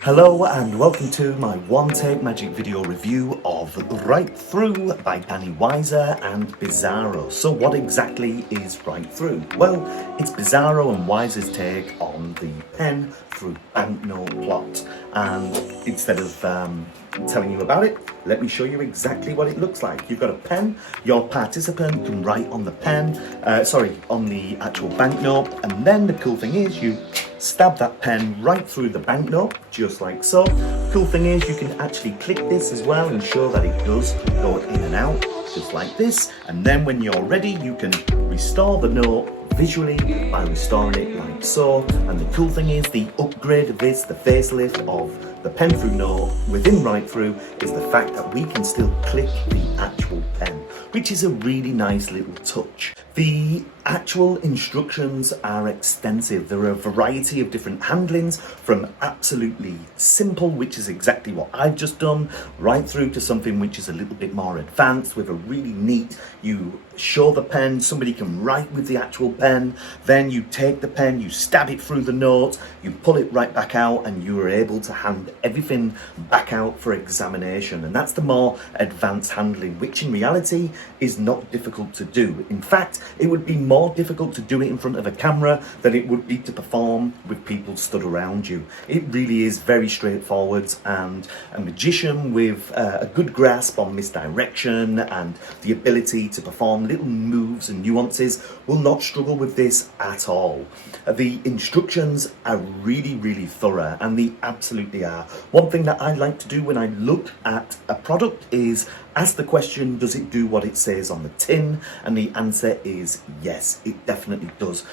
Hello and welcome to my one-take magic video review of Write Thru by Danny Weiser and Bizaro. So what exactly is Write Thru? Well, it's Bizaro and Weiser's take on the pen through banknote plot. And instead of telling you about it, let me show you exactly what it looks like. You've got a pen, your participant can write on the pen, on the actual banknote, and then the cool thing is you stab that pen right through the banknote, just like so. Cool thing is you can actually click this as well and show that it does go in and out, just like this. And then when you're ready, you can restore the note visually by restoring it like so. And the cool thing is the upgrade of this, the facelift of the pen through note within Write Thru, is the fact that we can still click the actual pen, which is a really nice little touch. The actual instructions are extensive. There are a variety of different handlings, from absolutely simple, which is exactly what I've just done, right through to something which is a little bit more advanced with a really neat, you show the pen, somebody can write with the actual pen, then you take the pen, you stab it through the note, you pull it right back out, and you are able to hand everything back out for examination. And that's the more advanced handling, which in reality is not difficult to do. In fact, it would be more difficult to do it in front of a camera than it would be to perform with people stood around you. It really is very straightforward, and a magician with a good grasp on misdirection and the ability to perform little moves and nuances will not struggle with this at all. The instructions are really thorough, and they absolutely are. One thing that I like to do when I look at a product is ask the question, does it do what it says on the tin? And the answer is yes, it definitely does.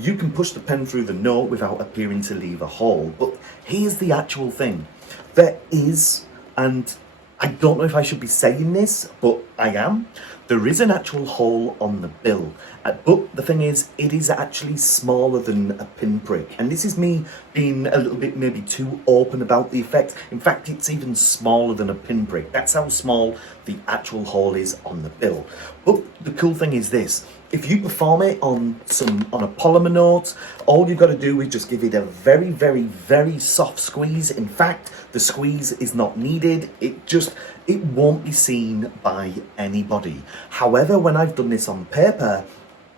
You can push the pen through the note without appearing to leave a hole, but here's the actual thing. There is, and I don't know if I should be saying this, but I am. There is an actual hole on the bill, but the thing is, it is actually smaller than a pinprick. And this is me being a little bit maybe too open about the effect. In fact, it's even smaller than a pinprick. That's how small the actual hole is on the bill. But the cool thing is this. If you perform it on a polymer note, all you've got to do is just give it a very soft squeeze. In fact, the squeeze is not needed. It won't be seen by anybody. However, when I've done this on paper,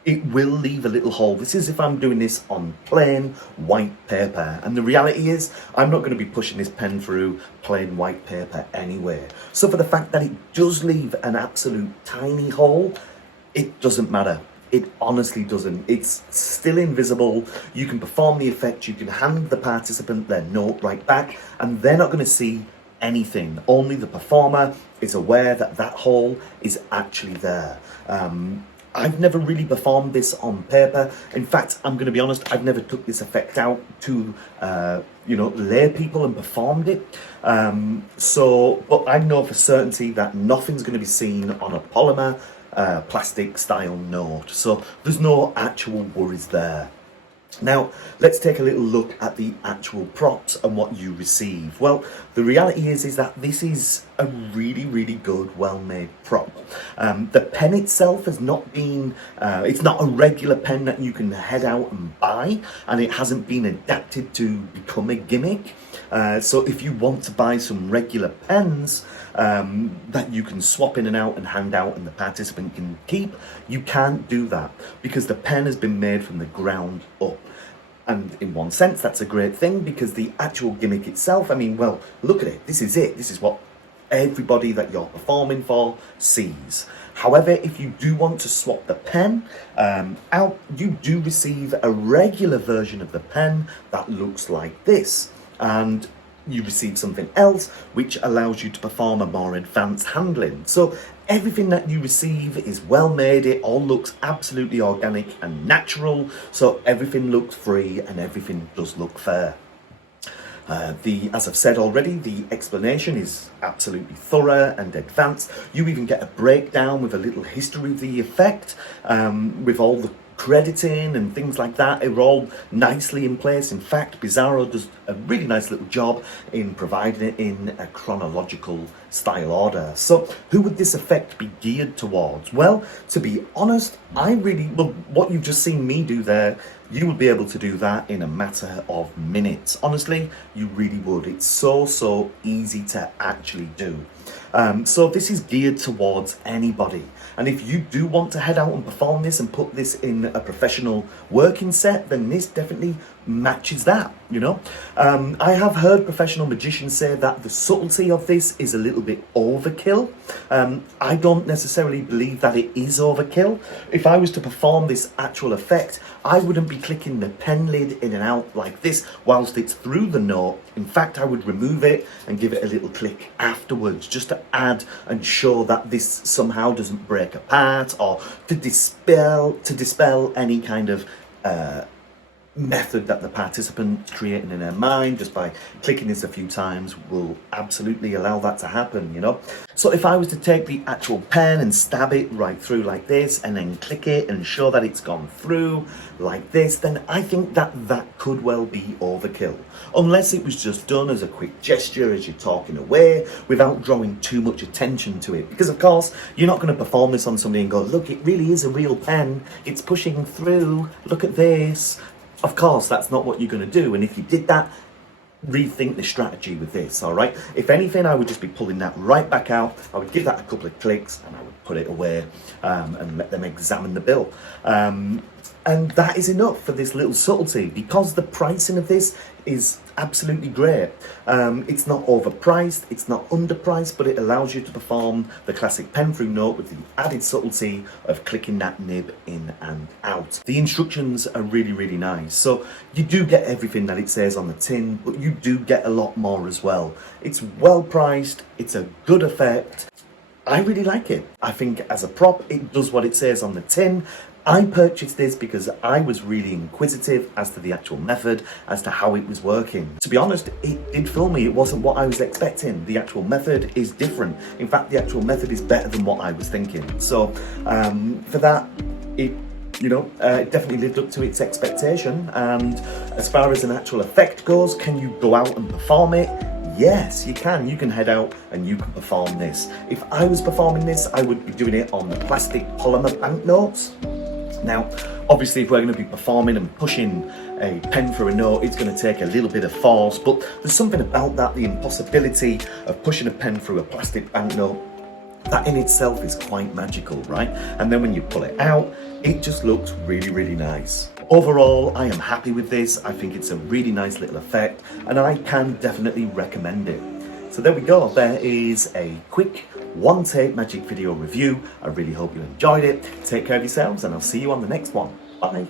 it will leave a little hole. This is if I'm doing this on plain white paper. And the reality is, I'm not going to be pushing this pen through plain white paper anyway. So for the fact that it does leave an absolute tiny hole, it doesn't matter. It honestly doesn't. It's still invisible. You can perform the effect. You can hand the participant their note right back, and they're not going to see anything. Only the performer is aware that that hole is actually there. I've never really performed this on paper. In fact, I'm going to be honest, I've never took this effect out to lay people and performed it. But I know for certainty that nothing's going to be seen on a polymer plastic style note, so there's no actual worries there. Now, let's take a little look at the actual props and what you receive. Well, the reality is that this is a really good, well-made prop. The pen itself has not been, it's not a regular pen that you can head out and buy, and it hasn't been adapted to become a gimmick. So if you want to buy some regular pens that you can swap in and out and hand out and the participant can keep, you can't do that because the pen has been made from the ground up. And in one sense, that's a great thing, because the actual gimmick itself, I mean, well, look at it. This is it. This is what everybody that you're performing for sees. However, if you do want to swap the pen out, you do receive a regular version of the pen that looks like this. And you receive something else which allows you to perform a more advanced handling. So everything that you receive is well made. It all looks absolutely organic and natural. So everything looks free and everything does look fair. As I've said already, the explanation is absolutely thorough and advanced. You even get a breakdown with a little history of the effect, with all the crediting and things like that are all nicely in place. In fact, Bizaro does a really nice little job in providing it in a chronological style order. So who would this effect be geared towards? Well, to be honest, what you've just seen me do there you would be able to do that in a matter of minutes. Honestly, you really would. It's so easy to actually do. So this is geared towards anybody. And if you do want to head out and perform this and put this in a professional working set, then this definitely matches that, you know. I have heard professional magicians say that the subtlety of this is a little bit overkill. I don't necessarily believe that it is overkill. If I was to perform this actual effect, I wouldn't be clicking the pen lid in and out like this whilst it's through the note. In fact, I would remove it and give it a little click afterwards, just to add and show that this somehow doesn't break apart, or to dispel any kind of method that the participant's creating in their mind. Just by clicking this a few times will absolutely allow that to happen, you know. So if I was to take the actual pen and stab it right through like this, and then click it and show that it's gone through like this, then I think that that could well be overkill, unless it was just done as a quick gesture as you're talking away without drawing too much attention to it. Because of course you're not going to perform this on somebody and go, look, it really is a real pen, it's pushing through, look at this. Of course, that's not what you're going to do. And if you did that, rethink the strategy with this, all right? If anything, I would just be pulling that right back out. I would give that a couple of clicks and I would put it away and let them examine the bill. And that is enough for this little subtlety, because the pricing of this is absolutely great. It's not overpriced, it's not underpriced, but it allows you to perform the classic pen through note with the added subtlety of clicking that nib in and out. The instructions are really nice. So you do get everything that it says on the tin, but you do get a lot more as well. It's well priced, it's a good effect. I really like it. I think as a prop, it does what it says on the tin. I purchased this because I was really inquisitive as to the actual method, as to how it was working. To be honest, it did fool me. It wasn't what I was expecting. The actual method is different. In fact, the actual method is better than what I was thinking. So for that, it definitely lived up to its expectation. And as far as an actual effect goes, can you go out and perform it? Yes, you can. You can head out and you can perform this. If I was performing this, I would be doing it on the plastic polymer banknotes. Now, obviously, if we're going to be performing and pushing a pen through a note, it's going to take a little bit of force, but there's something about that, the impossibility of pushing a pen through a plastic banknote, that in itself is quite magical, right? And then when you pull it out, it just looks really nice. Overall, I am happy with this. I think it's a really nice little effect, and I can definitely recommend it. So there we go. There is a quick one-take magic video review. I really hope you enjoyed it. Take care of yourselves, and I'll see you on the next one. Bye.